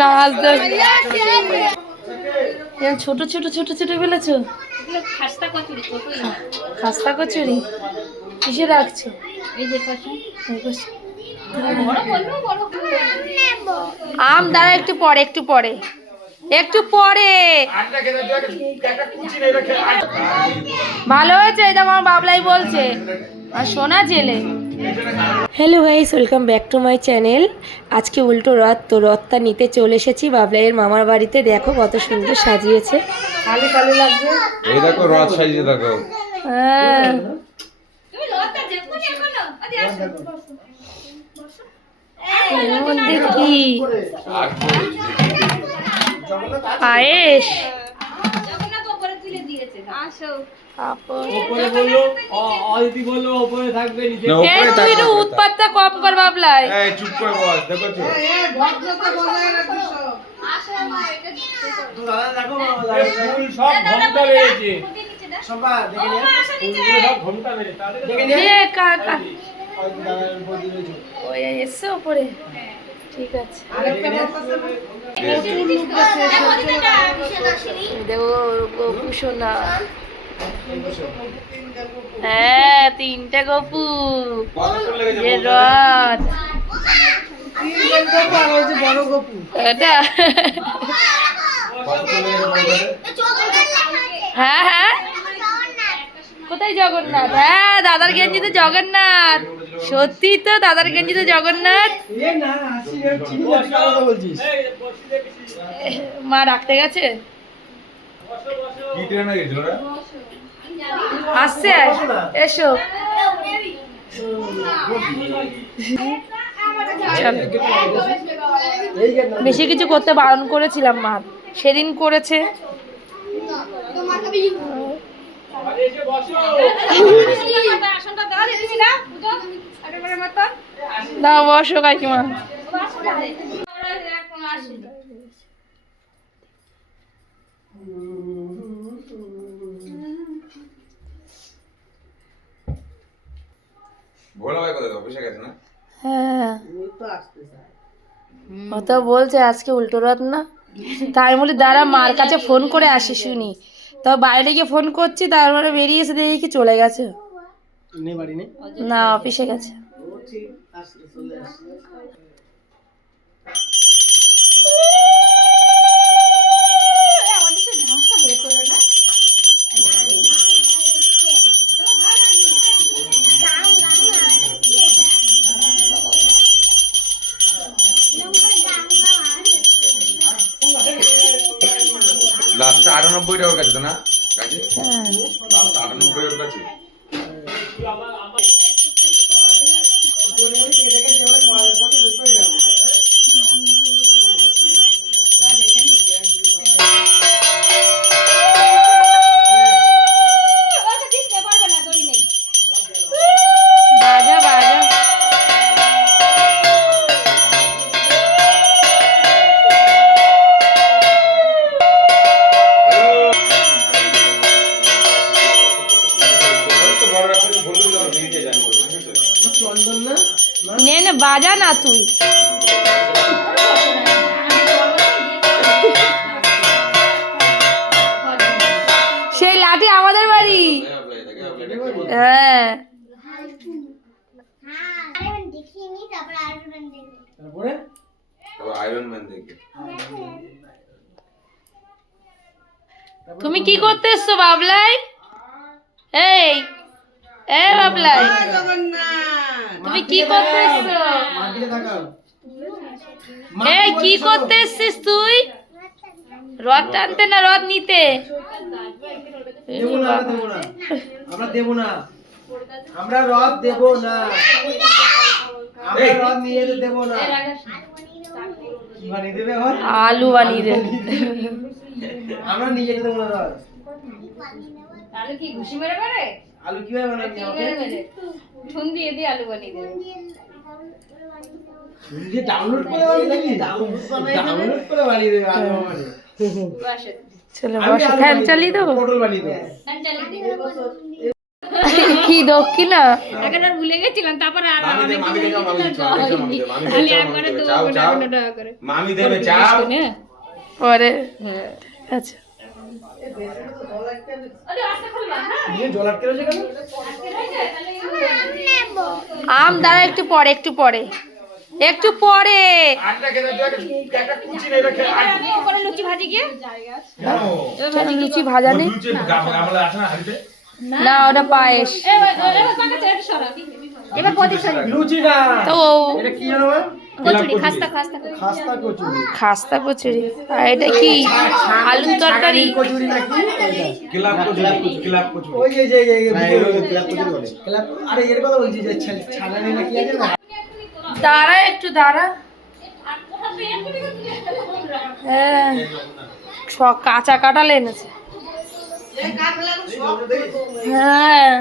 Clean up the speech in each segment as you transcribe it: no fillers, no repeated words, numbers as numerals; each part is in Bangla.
নাচ দেখ ছোট ছোট ছোট ছোট ফেলেছো খাস্তা কচুরি কিসে রাখছো আম দাঁড়া একটু পরে একটু পরে একটু পরে ভালো হয়েছে এটা আমার বাবলাই বলছে আর সোনা জেলে। Hello guys, welcome back to my channel. আজকে উল্টো রথ, তো রথটা নিতে চলে এসেছি বাবলাইয়ের মামার বাড়িতে। দেখো কত সুন্দর সাজিয়েছে, খালি খালি লাগছে। এই দেখো রথ সাজিয়ে দেখো। হ্যাঁ তুমি রথটা দেখো নি এখনো? আরে আসো এর মধ্যে কি পায়েস জগন্নাথ উপরে তুলে দিয়েছে। আসো উপরে বললো অলদি বললো উপরে থাকবে নিচে। এই তুই একটু উৎপাতটা কম কর বাবলাই। এই চুপ করে বস, দেখো তো এই ভদ্রতা বজায় রাখো সব। আসো মা এটা তো দাদা দেখো বাবা ফুল সব ঘন্টা মেরেছে সবা দেখে নে ফুলগুলো সব ঘন্টা মেরে তাহলে দেখে নে এ কাকা ওই দাদার উপর দিয়েছো ওই এসে উপরে। হ্যাঁ ঠিক আছে আরেকটা বলতেছে দেখো গপু সোনা। হ্যাঁ তিনটা গপু যে রথ এটা হ্যাঁ হ্যাঁ কোথায় জগন্নাথ? হ্যাঁ দাদার গেঞ্জিতে জগন্নাথ, সত্যি তো দাদার গেঞ্জিতে জগন্নাথ। মা রাখতে গেছে আসছে এসো। বেশি কিছু করতে বারণ করেছিলাম মা, সেদিন করেছে। দাও বসো কাকিমা। হ্যাঁ ও তো বলছে আজকে উল্টো রথ না, তাই বলি দাঁড়া মার কাছে ফোন করে আসি শুনি। তো বাইরে গিয়ে ফোন করছি, তারপরে বেরিয়ে এসে দেখি কি চলে গেছে। না অফিসে গেছে। লাস্টে ৯৮ টাকার কাছে তো না কাছে? হ্যাঁ লাস্টে ৯৮ এর কাছে। বাজা বাজা নে না বাজা না তুই। সেই লাঠি আমাদের বাড়ি। হ্যাঁ তুমি কি করতে এসছো বাবলাই? এই এ বাবলাই তুমি কি করতে এসছো? এই কি করতে এসছিস তুই? রথ টানতে না রথ নিতে? আমরা দেব না, আমরা রথ দেব না, আমরা রথ নিয়ে দেব না। কি বানিয়ে দেবে? আলু বানিয়ে দেবে। আমরা নিয়ে যেতে দেব না রথ। আলু কি ঘুষি মেরে মেরে? আলু কিভাবে বানাবি? আমাকে ঠুন দিয়ে দিয়ে আলু বানিয়ে দেবে। যে ডাউনলোড করে বানিয়ে দেবি, ডাউনলোড করে বানিয়ে দেবে আলু বানিয়ে। চলো বসো, ফ্যান চালিয়ে দেবো। পটল বানিয়ে দেবো। ফ্যান চালিয়ে দেবো। কি দক্ষিণা? এখন আর ভুলে গেছিলাম, তারপর আর মামি দেবে মামি দেবে চাও পরে আচ্ছা জল আটকে রয়েছে কেন? আম দাঁড়া একটু পরে একটু পরে আটটা খেতে একটা কুচি নেই রেখে করে লুচি ভাজি গিয়ে কেন লুচি ভাজা নেই? লুচি গামলা আছে না হাড়িতে? না ওটা পায়েস। এবার প্রদীপ লুচি না, তো এটা কি জানো মা? কচুরি, খাস্তা খাস্তা খাস্তা কচুরি। খাস্তা কচুরি। আর এটা কি আলুর তরকারি? কচুরি নাকি? ক্লাব কচুরি ওই যে ক্লাব কচুরি বলে। ক্লাব, আরে এর কথা বলছি যে ছানানি নাকি আছে না? দাঁড়া একটু দাঁড়া। হ্যাঁ কাঁচা কাঁঠাল এনেছে। হ্যাঁ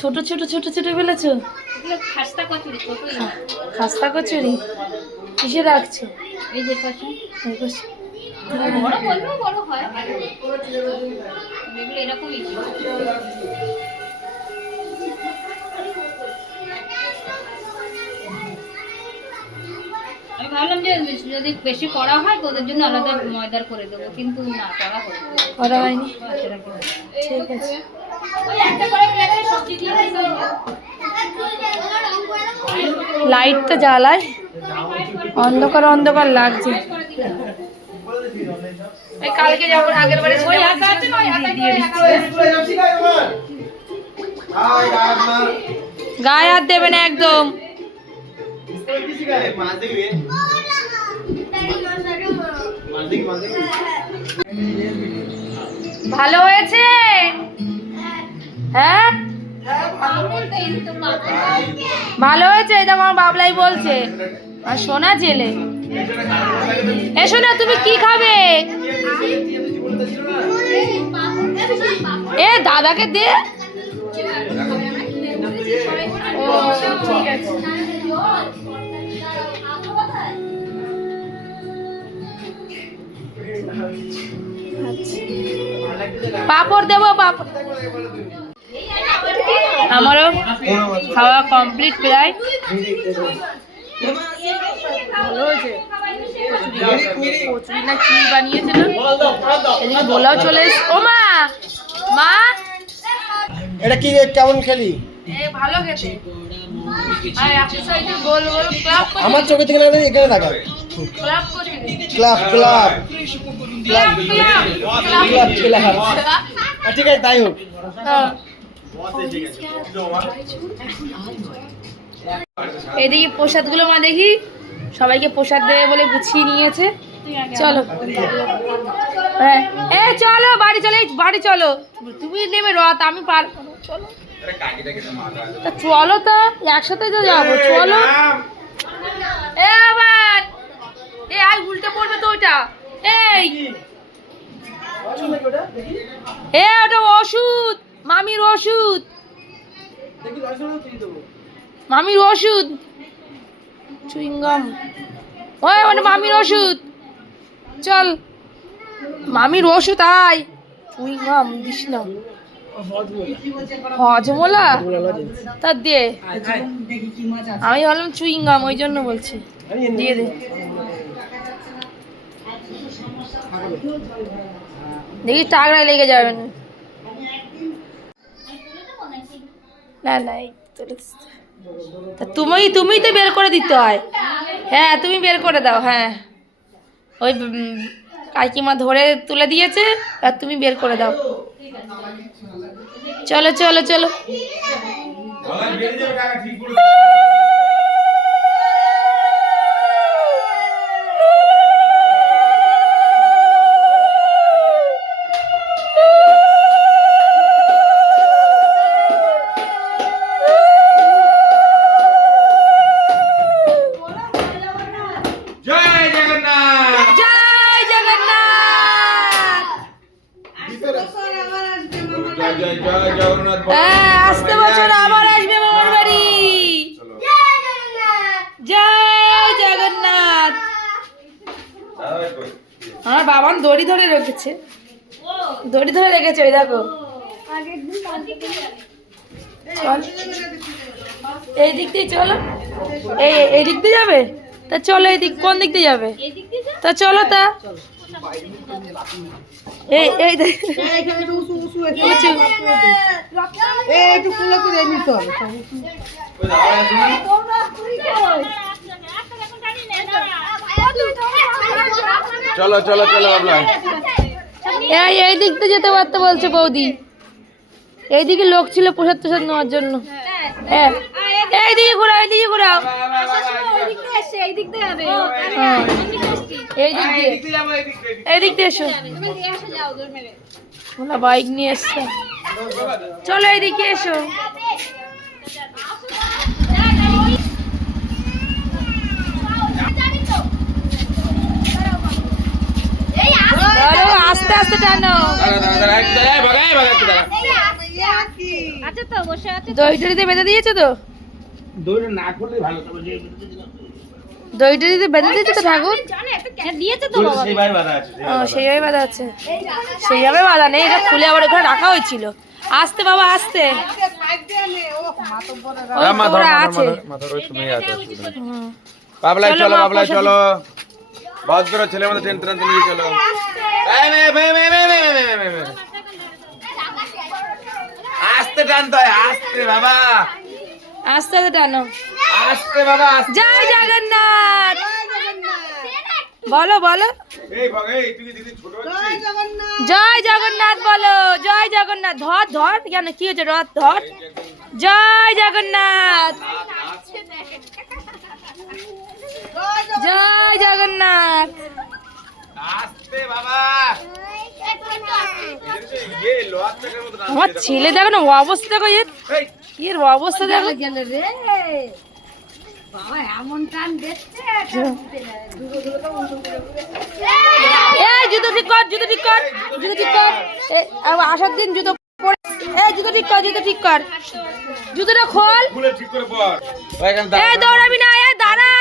ছোট ছোট ছোট ছোট ফেলেছো? খাস্তা কচুরি, ছোটই খাস্তা কচুরি কিসে রাখছো? এই যে পাশে এই পাশে। বড় বললেও বড় হয়, এগুলো এরকমই ছিল। আমি ভাবলাম যে যদি বেশি করা হয় তো ওদের জন্য আলাদা ময়দার করে দেবো, কিন্তু না করা হলো না। করা হয়নি। বাচ্চারা কি হবে? ঠিক আছে। ওই একটা করে প্লেটে সবজি দিয়ে দিই। লাইটটা জ্বালায়, অন্ধকার অন্ধকার লাগছে। এই কালকে যখন আগের বারে ওই আটা আছে না, ওই আটা দিয়ে দিচ্ছি। স্কুলে যাচ্ছি না তোমার? আয় গায় মা। গায়ে হাত দেবে না একদম। স্কুলে কি শিখায়? মাছ দেখবে? মাছ দেখবে? ভালো হয়েছে? হ্যাঁ ভালো হয়েছে। এই দেখো আমার বাবলাই বলছে, আর সোনা জেলে। এসো না, তুমি কি খাবে? এ দাদাকে দে। ও ঠিক আছে। পাপড় দেবো, পাপড়। আমারও খাওয়া কমপ্লিট প্রায়। ভালো হয়েছে। কচুরি না কি বানিয়েছে না, এদিকে বলাও চলে এসে। ও মা, মা এটা কি কেমন খেলি? ভালো খেতে। আর একটা সাইডে গোল গোল ক্লাব করে, আমার চোখে থেকে না এখানে দেখা। Club kachori. Club club club club club club. ঠিক আছে তাই হোক। হ্যাঁ। এদিকে প্রসাদগুলো মা দেখি, সবাইকে প্রসাদ দেবে বলে গুছিয়ে নিয়েছে। চলো হ্যাঁ এ চলো বাড়ি চলো, বাড়ি চলো। তুমি নেবে রথ, আমি পারবো না। চলো তা চলো, তা একসাথে তো যাবো। চলো এ আবার এ আই উল্টে পড়বে তো ওইটা। এই ওটা ওষুধ, মামির ওষুধ, মামির ওষুধ চুইংগাম। ওই মানে মামির ওষুধ। চল মামির ওষুধ, আয়। চুইংগাম দিস না, হজমোলা তা দে। আমি বললাম চুইংগাম, ওই জন্য বলছি দিয়ে দে। দেখি টাকরায় লেগে যাবে না। না না তা তুমি তো বের করে দিতে হয়। হ্যাঁ তুমি বের করে দাও। হ্যাঁ ওই কাকিমা ধরে তুলে দিয়েছে, আর তুমি বের করে দাও। চলো চলো চলো। আসতে বছর আবার আসবে মামার বাড়ি। জয় জগন্নাথ। আমার বাবান দড়ি ধরে রেখেছে, দড়ি ধরে রেখেছে। ওই দেখো চল এই দিক দিয়ে চলো। এই দিক দিয়ে যাবে? তা চলো এই দিক, কোন দিক দিয়ে যাবে? তা চলো তা। এই এই চলো চলো চলো বাবলা। এই দিক দিয়ে যেতে পারতে বলছে বৌদি। এইদিকে লোক ছিল প্রসাদ টসাদ নেওয়ার জন্য। হ্যাঁ এইদিকে ঘোরাও, এইদিকে ঘোরাও। এই দিক দিয়ে এসো। ওরা বাইক নিয়ে এসছে। চলো এইদিকে এসো। আস্তে আস্তে টানো। দইটারিতে বেঁধে দিয়েছো তো? দইটা না খুললে ভালো। দইটারিতে বেঁধে দিয়েছো তো ঠাকুর? দিয়েছে তো বাবা। সেইভাবে বাঁধা আছে। সেইভাবে বাঁধা আছে। সেইভাবে বাঁধা নেই, এটা খুলে আবার ওখানে রাখা হয়েছিল। আস্তে বাবা আস্তে। বাবলাই চলো, বাবলাই চলো। ভদ্র ছেলের মধ্যে টেন টেন নিয়ে চলো। আস্তে টানতে হয়, আস্তে বাবা, আস্তে আস্তে টানো। আস্তে বাবা। জয় জগন্নাথ বলো বলো। জয় জগন্নাথ বলো। জয় জগন্নাথ। ধর ধর কেন, কি হয়েছে? রথ ধর। জয় জগন্নাথ। জয় জগন্নাথ। আমার ছেলে দেখো না অবস্থা, দেখো এর অবস্থা দেখো। এই জুতো ঠিক কর, জুতো ঠিক কর, জুতো ঠিক কর। আসার দিন জুতো পরে। এই জুতো ঠিক কর, জুতো ঠিক কর, জুতোটা খোল। এই দৌড়াবি না, এই দাঁড়া,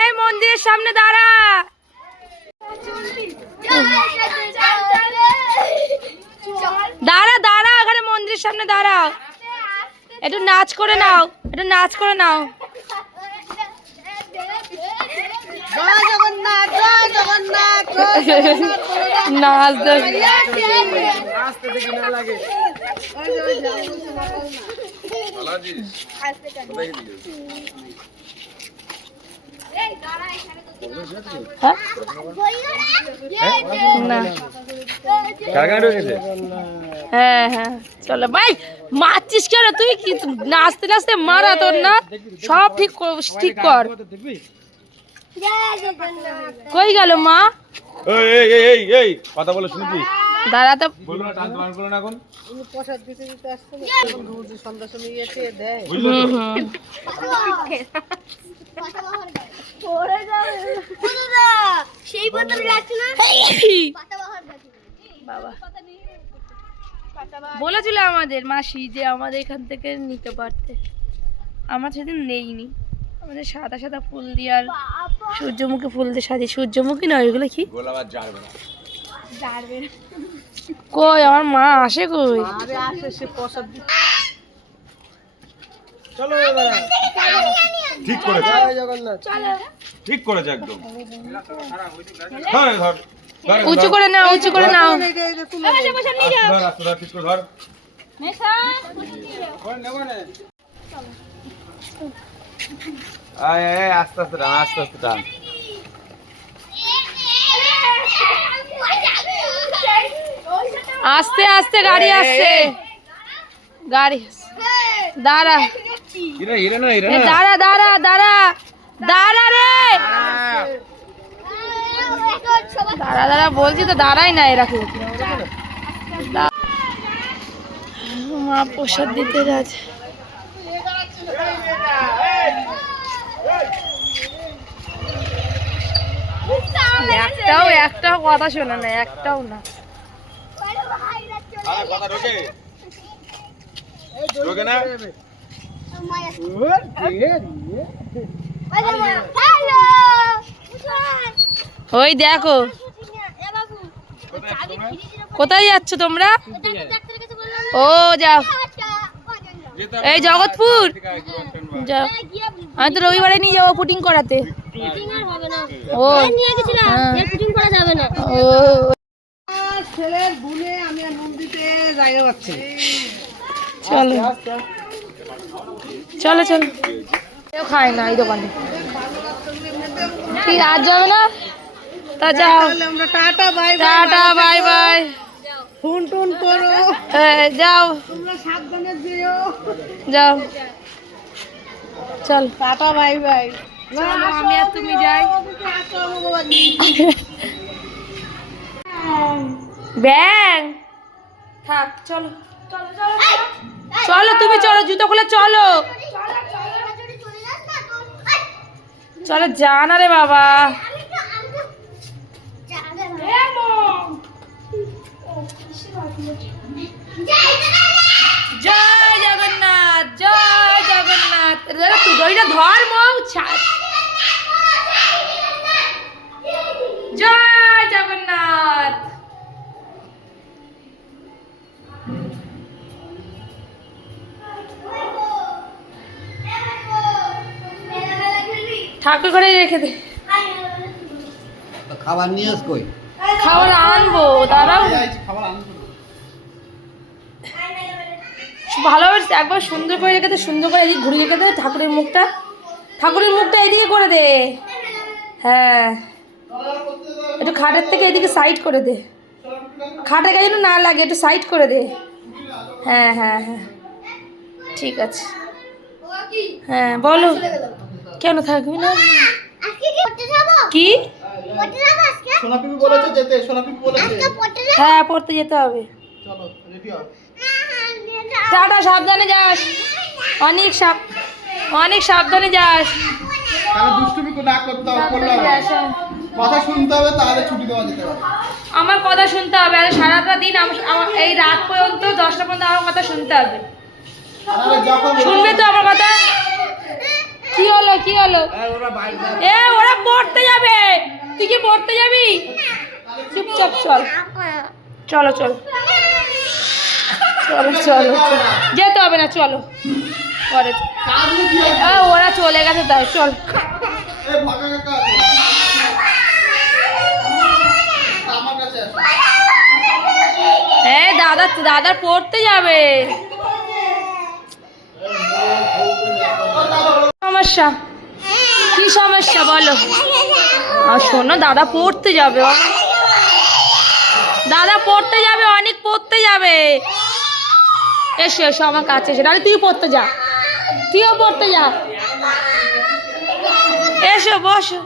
এই মন্দিরের সামনে দাঁড়া। দাঁড়া দাঁড়া, ওখানে মন্দিরের সামনে দাঁড়া। একটু নাচ করে নাও, একটু নাচ করে নাও। জয় জগন্নাথ, জয় জগন্নাথ। নাচ দেখ। হ্যাঁ হ্যাঁ চলো ভাই। মারছিস কেন তুই? কি নাচতে নাচতে মারা তোর না? সব ঠিক ঠিক কর। কই গেল মা? কথা বলে শুনছি। দাঁড়া তো। বলো না, টান টান করো না এখন। প্রসাদ দিতে দিতে আসছে না, এখন রোজ সন্ধ্যা সময় এসে দেয়। সেই বোতল লাগছে না বাবা বলেছিল আমাদের মাসি যে আমাদের এখান থেকে নিতে পারতে। আমার সেদিন নেইনি। আমাদের সাদা সাদা ফুল দিয়ে আর সূর্যমুখী ফুল দিয়ে সাজিয়ে। সূর্যমুখী নয়, ওইগুলো কি? কই আমার মা আসে কই? আরে আসে, সে প্রসাদ দিতে। চলো ঠিক করেছে, জয় জগন্নাথ। ঠিক করেছে একদম। ধর ধর ধর, উঁচু করে নাও, উঁচু করে নাও। ধর আস্তে ধর, ঠিক করে ধর। আয় আয়, আস্তে আস্তে টান, আস্তে আস্তে টান। আস্তে আস্তে গাড়ি আসছে, গাড়ি দাঁড়া। দাঁড়া দাঁড়া দাঁড়া দাঁড়া রে, দাঁড়া দাঁড়া বলছি তো, দাঁড়াই না এরা কেউ। মা প্রসাদ দিতে যাচ্ছে। একটাও কথা শোনে না, একটাও না। ওই দেখো, কোথায় যাচ্ছ তোমরা? ও যাও, এই জগৎপুর যাও। আমি তো রবিবারে নিয়ে যাবো পুটিং করাতে। ও ও ছেলের গুণে আমি আর নুন দিতে জায়গা পাচ্ছি না। চলো চলো চলো, কেউ খায় না এই দোকানে। কি আজ যাবে না? তা যাও, তাহলে আমরা tata bye bye. Tata bye bye, phone tone করো, যাও তোমরা সাবধানে যেও। যাও, চল টাটা বাই বাই। চলো, আমি আর তুমি যাই। ব্যাং থাক, চলো চলো, তুমি চলো, জুতো খুলে চলো, চলো যা না রে বাবা। জয় জগন্নাথ, জয় জগন্নাথ। তুই দড়িটা ধর মৌ, ছাড়। জয় জগন্নাথ। ঠাকুর ঘরে রেখে দে। খাবার নিয়ে আস কই? খাবার আনবো, দাঁড়াও। ভালোভাবে একবার সুন্দর করে রেখে দে, সুন্দর করে এদিকে ঘুরিয়ে রেখে দে। ঠাকুরের মুখটা এদিকে করে দে। হ্যাঁ, একটু খাটের থেকে এদিকে সাইড করে দে, খাটের গায়ে যেন না লাগে, একটু সাইড করে দে। হ্যাঁ হ্যাঁ হ্যাঁ, ঠিক আছে। হ্যাঁ বলো, কেন থাকবি না? কি? সোনাপিপি বলেছে যেতে, সোনাপিপি বলেছে। হ্যাঁ, পড়তে যেতে হবে। চলো রেডি হও। টাটা, সাবধানে যাস। অনেক সাবধানে যাস। তাহলে দুষ্টুমি না করতে হবে, করলে হবে। কথা শুনতে হবে, তাহলে ছুটি দেওয়া যেতে পারে। আমার কথা শুনতে হবে, আর সারাটা দিন আমার এই রাত পর্যন্ত 10টা পর্যন্ত আমার কথা শুনতে হবে। আরে যখন শুনবে তো আমার কথা? কি হলো কি হলো? ওরা বাইরে ওরা পড়তে যাবে, তুই কি পড়তে যাবি? চুপচাপ চল, চলো চলো চলো চলো, যেতে হবে না, চলো পরে। ওরা চলে গেছে তাই, চল। এই ভাগা কাকা আছে আমার কাছে আছে। দাদা পড়তে যাবে। সমস্যা কি? সমস্যা বলো। আর শোনো, দাদা পড়তে যাবে, অনেক পড়তে যাবে। এসো এসো আমার কাছে এসো, নাহলে তুই পড়তে যা, তুইও পড়তে যা। এসো বসো।